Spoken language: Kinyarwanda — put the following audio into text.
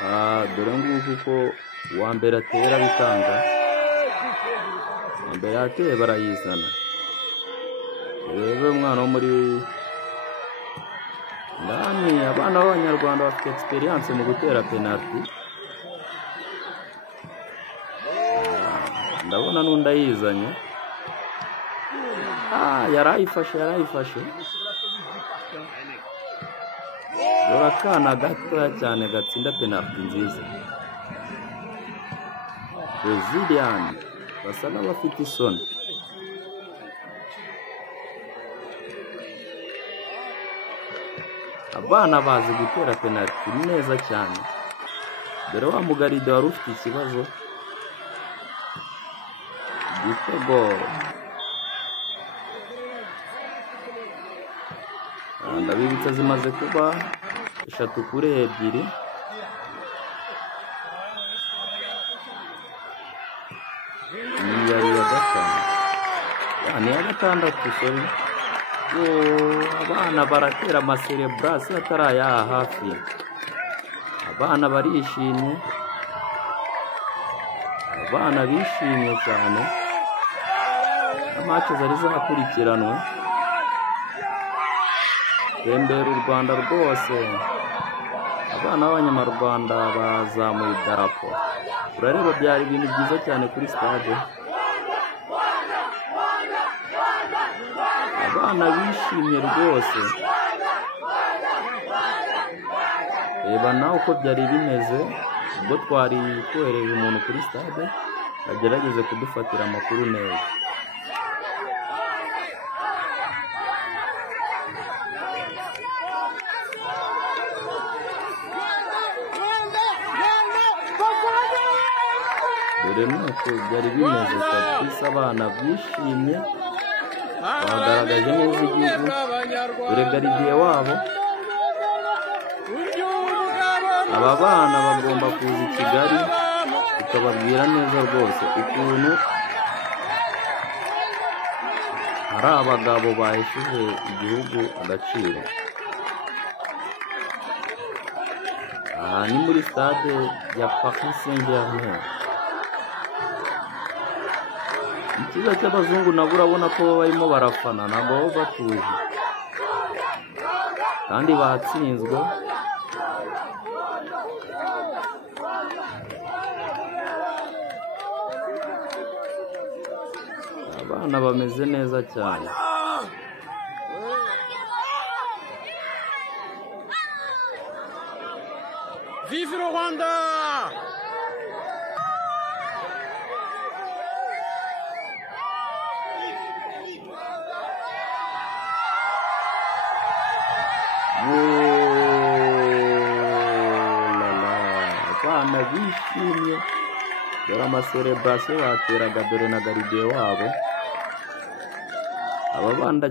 dore nguko uko uwa mbere atera bikanga, uwa mbere yateye barayizana. Rebe umwana wo muri ndani, abana b'Abanyarwanda bafite experience mu gutera penalty. Ndabona n'undi ayizanye. yarayifashe. Dore akana gatoya cyane gatsinda penalty nziza. Brazilian basa n'abafite isoni. Abana bazi gutera penalty neza cyane. Dore wa mugaride wari ufite ikibazo. Igitego. Ndabibutsa zimaze kuba 3-2. Yari ya gatanu. Ni ya gatandatu, sorry. Abana baratera amaserebrasi atarayaha hafi. Abana barishimye. Abana bishimye cyane. Amace zari zakurikiranwe. Tembera u Rwanda rwose. Abana b'Abanyarwanda bazamuye idarapo. Urareba byari ibintu byiza cyane kuri stade. Abana bishimye rwose. Reba nawe uko byari bimeze ubwo twari twohereje umuntu kuri stade agerageze kudufatira amakuru neza. Dore nuko byari bimeze kabisa, abana bishimye bagaragaje neza igihugu. Dore garidiye wabo. Aba bana bagomba kuza i Kigali tukababwira neza rwose ukuntu hari abagabo bahesheje igihugu agaciro. Aha ni muri stade ya Paris Saint-Germain. Ikiza cy'abazungu nabo urabona ko barimo barafana, ntabwo baba batuje kandi batsinzwe. Abana bameze neza cyane. Vive le Rwanda! Abana bishimye. Dore amaserebrasiyo bateraga, dore na garidiye wabo. Aba bana